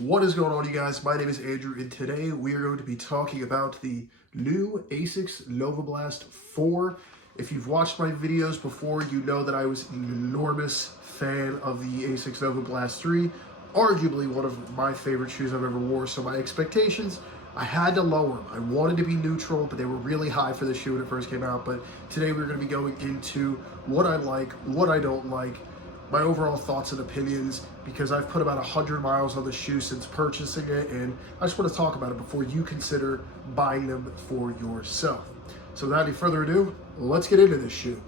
What is going on, you guys? My name is Andrew, and today we are going to be talking about the new ASICS Novablast 4. If you've watched my videos before, you know that I was an enormous fan of the ASICS Novablast 3, arguably one of my favorite shoes I've ever wore, so my expectations, I had to lower them. I wanted to be neutral, but they were really high for the shoe when it first came out. But today we're going to be going into what I like, what I don't like, my overall thoughts and opinions, because I've put about 100 miles on the shoe since purchasing it, and I just want to talk about it before you consider buying them for yourself. So without any further ado, let's get into this shoe.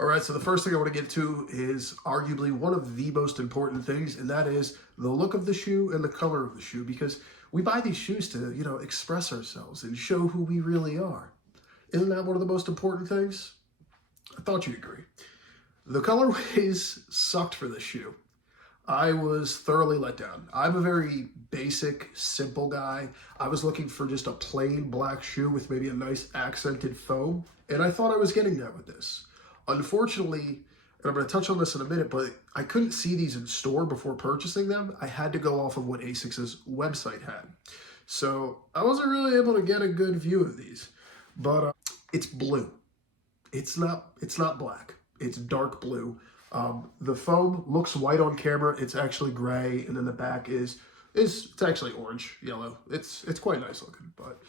All right, so the first thing I want to get to is arguably one of the most important things, and that is the look of the shoe and the color of the shoe, because we buy these shoes to, express ourselves and show who we really are. Isn't that one of the most important things? I thought you'd agree. The colorways sucked for this shoe. I was thoroughly let down. I'm a very basic, simple guy. I was looking for just a plain black shoe with maybe a nice accented foam, and I thought I was getting that with this. Unfortunately, and I'm going to touch on this in a minute, but I couldn't see these in store before purchasing them. I had to go off of what ASICS' website had. So I wasn't really able to get a good view of these, but it's blue. It's not black. It's dark blue. The foam looks white on camera. It's actually gray, and then the back is it's actually orange, yellow. It's quite nice looking, but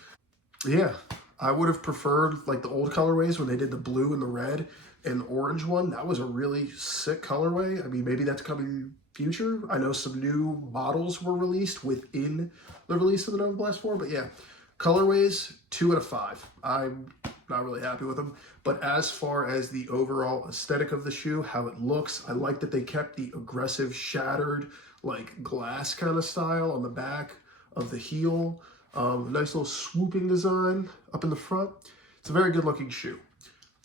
yeah, I would have preferred like the old colorways when they did the blue and the red and orange one. That was a really sick colorway. I mean, maybe that's coming future. I know some new models were released within the release of the Novablast 4, but yeah, colorways 2 out of 5. I'm not really happy with them, but as far as the overall aesthetic of the shoe, how it looks, I like that they kept the aggressive shattered like glass kind of style on the back of the heel. Nice little swooping design up in the front. It's a very good looking shoe.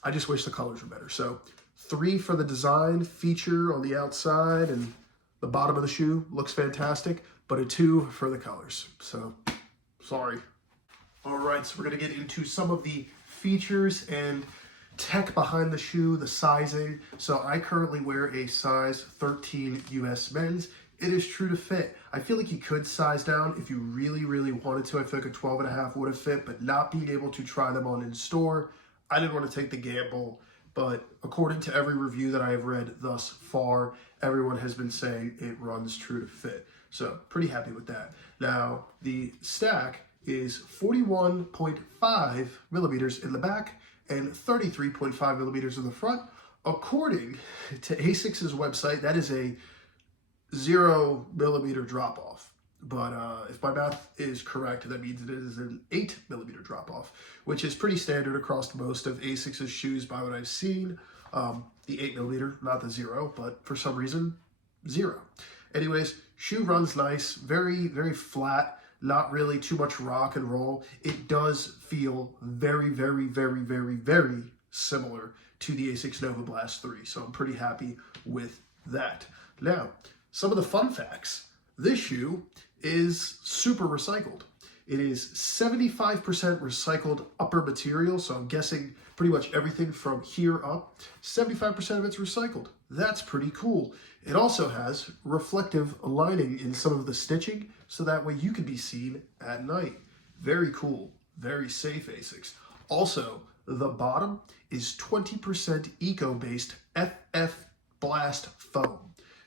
I just wish the colors were better. So 3 for the design feature on the outside, and the bottom of the shoe looks fantastic, but a 2 for the colors. So sorry. All right, so we're gonna get into some of the features and tech behind the shoe, the sizing. So I currently wear a size 13 US men's. It is true to fit. I feel like you could size down if you really, really wanted to. I feel like a 12.5 would have fit, but not being able to try them on in store, I didn't want to take the gamble. But according to every review that I have read thus far, everyone has been saying it runs true to fit. So pretty happy with that. Now, the stack is 41.5 millimeters in the back and 33.5 millimeters in the front. According to ASICS' website, that is a 0 millimeter drop off. But if my math is correct, that means it is an 8 millimeter drop off, which is pretty standard across most of ASICS' shoes by what I've seen. The 8 millimeter, not the 0, but for some reason, 0. Anyways, shoe runs nice, very, very flat. Not really too much rock and roll. It does feel very, very, very, very, very similar to the ASICS Novablast 3. So I'm pretty happy with that. Now, some of the fun facts. This shoe is super recycled. It is 75% recycled upper material. So I'm guessing pretty much everything from here up, 75% of it's recycled. That's pretty cool. It also has reflective lining in some of the stitching, so that way you can be seen at night. Very cool, very safe ASICS. Also, the bottom is 20% eco-based FF Blast foam,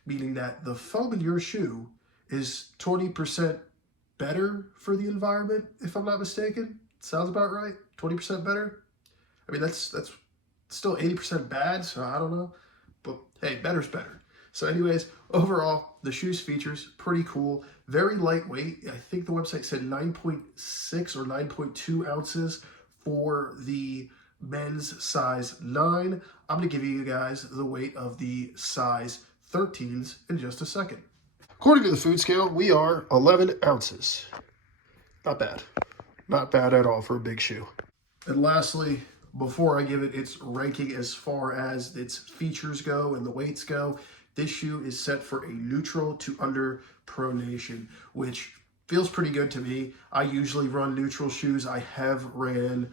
meaning that the foam in your shoe is 20% better for the environment, if I'm not mistaken. Sounds about right, 20% better. I mean, that's still 80% bad, so I don't know. But hey, better's better. So anyways, overall, the shoe's features, pretty cool. Very lightweight. I think the website said 9.6 or 9.2 ounces for the men's size 9. I'm going to give you guys the weight of the size 13s in just a second. According to the food scale, we are 11 ounces. Not bad. Not bad at all for a big shoe. And lastly, before I give it its ranking as far as its features go and the weights go, this shoe is set for a neutral to under pronation, which feels pretty good to me. I usually run neutral shoes. I have ran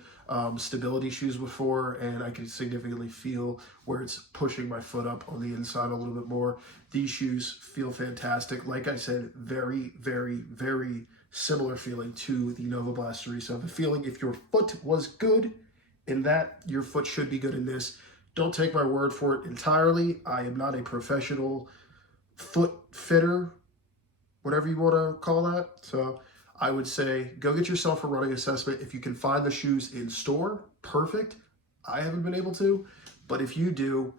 stability shoes before, and I can significantly feel where it's pushing my foot up on the inside a little bit more. These shoes feel fantastic. Like I said, very, very, very similar feeling to the Novablast 3. So I have a feeling if your foot was good in that, your foot should be good in this. Don't take my word for it entirely. I am not a professional foot fitter, whatever you want to call that. So I would say go get yourself a running assessment. If you can find the shoes in store, perfect. I haven't been able to, but if you do,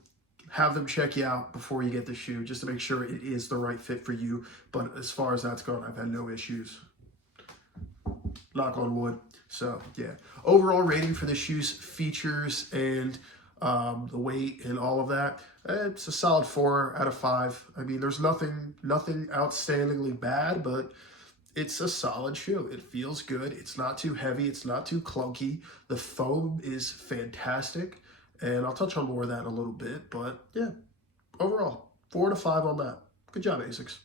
have them check you out before you get the shoe just to make sure it is the right fit for you. But as far as that's gone, I've had no issues. Knock on wood. So yeah, overall rating for the shoes, features, and the weight and all of that, it's a solid 4 out of 5. I mean, there's nothing outstandingly bad, but it's a solid shoe. It feels good. It's not too heavy. It's not too clunky. The foam is fantastic, and I'll touch on more of that in a little bit. But yeah, overall, 4 out of 5 on that. Good job, ASICS.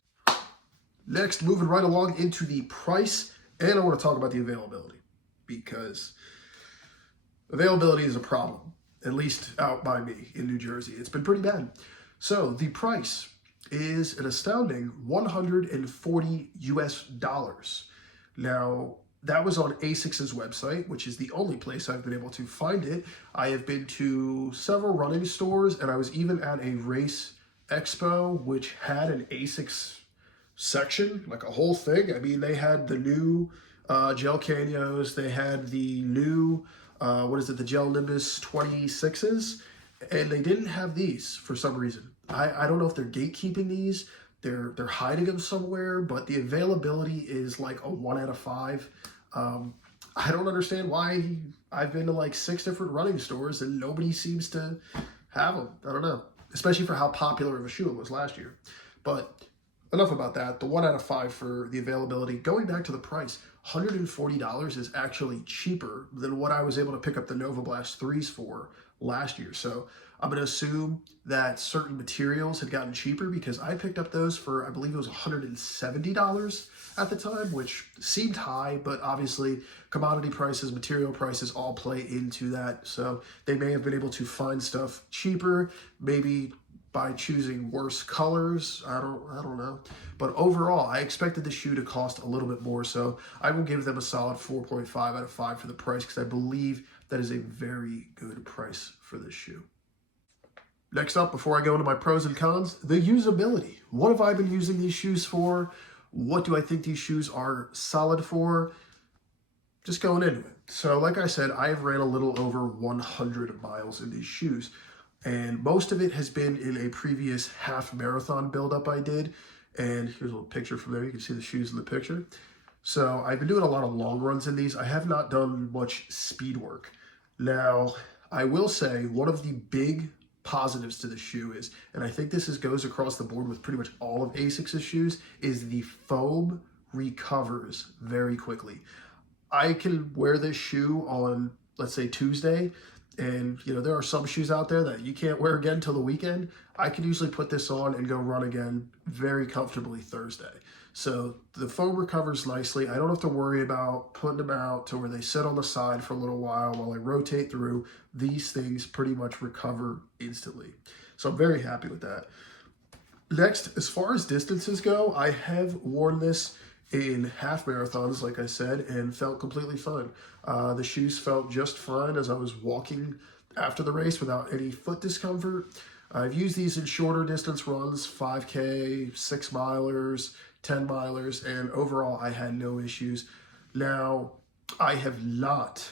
Next, moving right along into the price, and I want to talk about the availability, because availability is a problem, at least out by me in New Jersey. It's been pretty bad. So the price is an astounding $140 US. Now, that was on ASICS's website, which is the only place I've been able to find it. I have been to several running stores, and I was even at a race expo, which had an ASICS section, like a whole thing. I mean, they had the new Gel Canyos, they had the new, the Gel Nimbus 26s, and they didn't have these for some reason. I don't know if they're gatekeeping these, they're hiding them somewhere, but the availability is like a 1 out of 5. I don't understand why. I've been to like 6 different running stores and nobody seems to have them. I don't know, especially for how popular of a shoe it was last year. But enough about that. The 1 out of 5 for the availability. Going back to the price, $140 is actually cheaper than what I was able to pick up the Novablast 3s for last year. So I'm going to assume that certain materials had gotten cheaper, because I picked up those for, I believe it was $170 at the time, which seemed high, but obviously commodity prices, material prices all play into that. So they may have been able to find stuff cheaper, maybe by choosing worse colors. I don't know. But overall, I expected the shoe to cost a little bit more, so I will give them a solid 4.5 out of 5 for the price, because I believe that is a very good price for this shoe. Next up, before I go into my pros and cons, the usability. What have I been using these shoes for? What do I think these shoes are solid for? Just going into it. So like I said, I've ran a little over 100 miles in these shoes, and most of it has been in a previous half marathon buildup I did. And here's a little picture from there. You can see the shoes in the picture. So I've been doing a lot of long runs in these. I have not done much speed work. Now, I will say one of the big positives to the shoe is, and I think this goes across the board with pretty much all of ASICS's shoes, is the foam recovers very quickly. I can wear this shoe on, let's say, Tuesday, and there are some shoes out there that you can't wear again till the weekend. I can usually put this on and go run again very comfortably Thursday. So the foam recovers nicely. I don't have to worry about putting them out to where they sit on the side for a little while I rotate through. These things pretty much recover instantly. So I'm very happy with that. Next, as far as distances go, I have worn this in half marathons, like I said, and felt completely fine. The shoes felt just fine as I was walking after the race without any foot discomfort. I've used these in shorter distance runs, 5K, 6 milers, 10 milers, and overall I had no issues. Now, I have not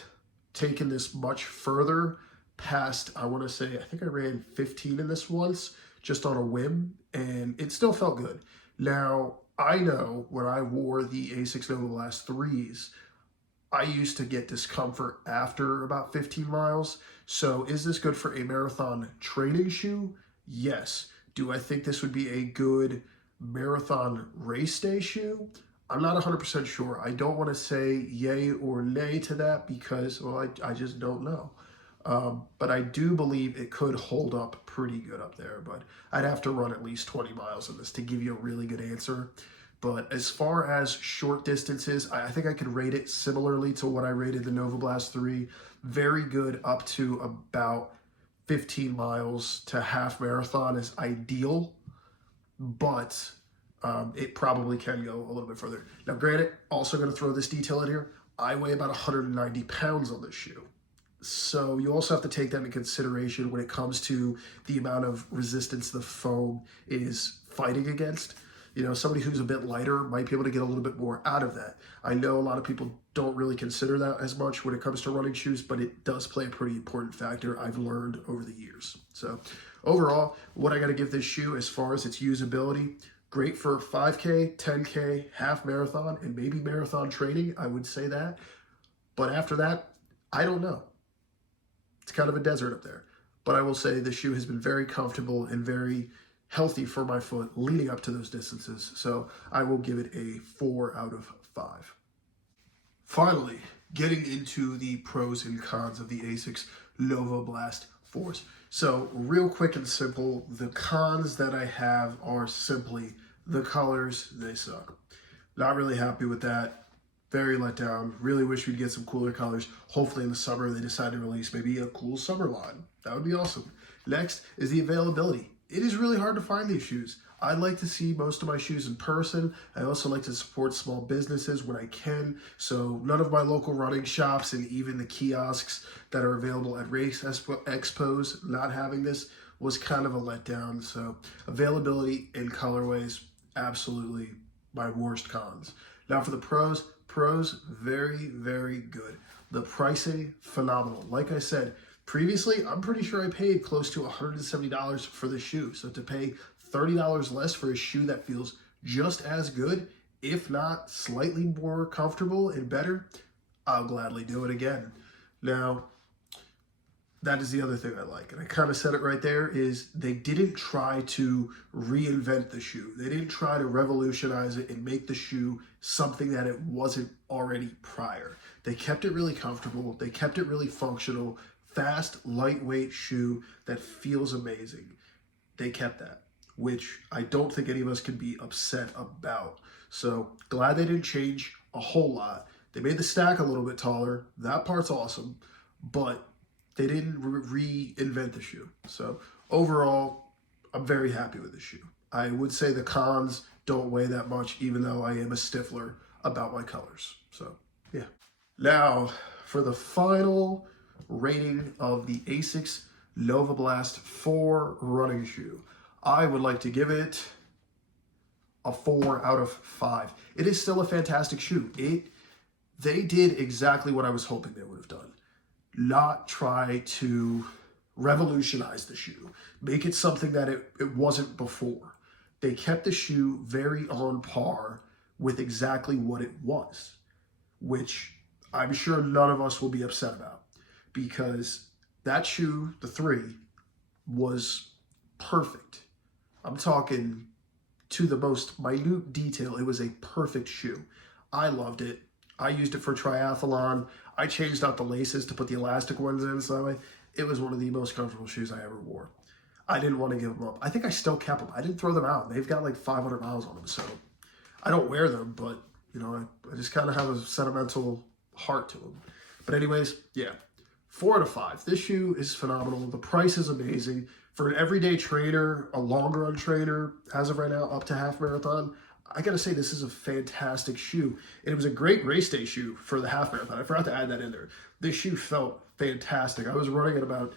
taken this much further past, I want to say, I think I ran 15 in this once, just on a whim, and it still felt good. Now, I know when I wore the ASICS Novablast 3s, I used to get discomfort after about 15 miles. So is this good for a marathon training shoe? Yes. Do I think this would be a good marathon race day shoe? I'm not 100% sure. I don't want to say yay or nay to that because, well, I just don't know. But I do believe it could hold up pretty good up there, but I'd have to run at least 20 miles in this to give you a really good answer. But as far as short distances, I think I could rate it similarly to what I rated the Novablast 3. Very good up to about 15 miles to half marathon is ideal, but it probably can go a little bit further. Now, granted, also going to throw this detail in here, I weigh about 190 pounds on this shoe. So you also have to take that into consideration when it comes to the amount of resistance the foam is fighting against. You know, somebody who's a bit lighter might be able to get a little bit more out of that. I know a lot of people don't really consider that as much when it comes to running shoes, but it does play a pretty important factor I've learned over the years. So overall, what I got to give this shoe as far as its usability, great for 5K, 10K, half marathon, and maybe marathon training, I would say that. But after that, I don't know. It's kind of a desert up there. But I will say the shoe has been very comfortable and very healthy for my foot leading up to those distances. So I will give it a 4 out of 5. Finally, getting into the pros and cons of the ASICS Novablast 4s. So real quick and simple, the cons that I have are simply the colors, they suck. Not really happy with that. Very let down. Really wish we'd get some cooler colors. Hopefully in the summer they decide to release maybe a cool summer line. That would be awesome. Next is the availability. It is really hard to find these shoes. I like to see most of my shoes in person. I also like to support small businesses when I can. So none of my local running shops and even the kiosks that are available at race expos not having this was kind of a letdown. So availability and colorways, absolutely my worst cons. Now for the pros, very, very good. The pricing, phenomenal. Like I said, previously, I'm pretty sure I paid close to $170 for the shoe. So to pay $30 less for a shoe that feels just as good, if not slightly more comfortable and better, I'll gladly do it again. Now, that is the other thing I like. And I kind of said it right there, is they didn't try to reinvent the shoe. They didn't try to revolutionize it and make the shoe something that it wasn't already prior. They kept it really comfortable. They kept it really functional. Fast, lightweight shoe that feels amazing. They kept that, which I don't think any of us can be upset about. So glad they didn't change a whole lot. They made the stack a little bit taller. That part's awesome, but they didn't reinvent the shoe. So overall, I'm very happy with the shoe. I would say the cons don't weigh that much, even though I am a stiffler about my colors. So yeah. Now for the final rating of the ASICS Novablast 4 running shoe, I would like to give it a 4 out of 5. It is still a fantastic shoe. They did exactly what I was hoping they would have done. Not try to revolutionize the shoe, make it something that it wasn't before. They kept the shoe very on par with exactly what it was, which I'm sure none of us will be upset about, because that shoe, the 3, was perfect. I'm talking to the most minute detail. It was a perfect shoe. I loved it. I used it for triathlon. I changed out the laces to put the elastic ones in, so that way it was one of the most comfortable shoes I ever wore. I didn't want to give them up. I think I still kept them. I didn't throw them out. They've got like 500 miles on them, so I don't wear them, but you know, I just kind of have a sentimental heart to them. But anyways, yeah, 4 out of 5. This shoe is phenomenal. The price is amazing. For an everyday trainer, a longer run trainer, as of right now, up to half marathon, I gotta say this is a fantastic shoe. And it was a great race day shoe for the half marathon. I forgot to add that in there. This shoe felt fantastic. I was running at about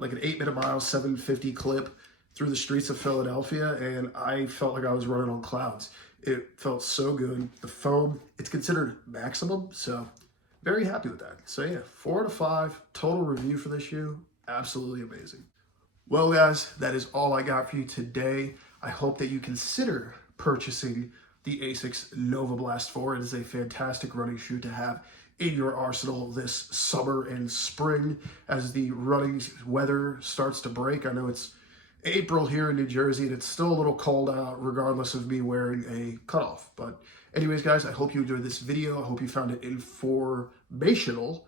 like an 8-minute mile, 750 clip through the streets of Philadelphia, and I felt like I was running on clouds. It felt so good. The foam, it's considered maximum, so very happy with that. So yeah, 4 out of 5 total review for this shoe. Absolutely amazing. Well guys, that is all I got for you today. I hope that you consider purchasing the ASICS Novablast 4. It is a fantastic running shoe to have in your arsenal this summer and spring as the running weather starts to break. I know it's April here in New Jersey and it's still a little cold out regardless of me wearing a cutoff. But anyways guys, I hope you enjoyed this video. I hope you found it informational.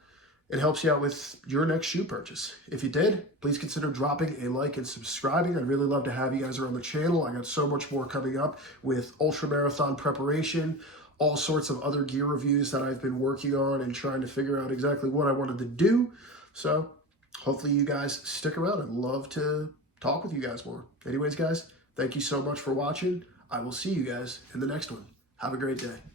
it helps you out with your next shoe purchase. If you did, please consider dropping a like and subscribing. I'd really love to have you guys around the channel. I got so much more coming up with ultra marathon preparation, all sorts of other gear reviews that I've been working on and trying to figure out exactly what I wanted to do. So hopefully you guys stick around. I'd love to talk with you guys more. Anyways, guys, thank you so much for watching. I will see you guys in the next one. Have a great day.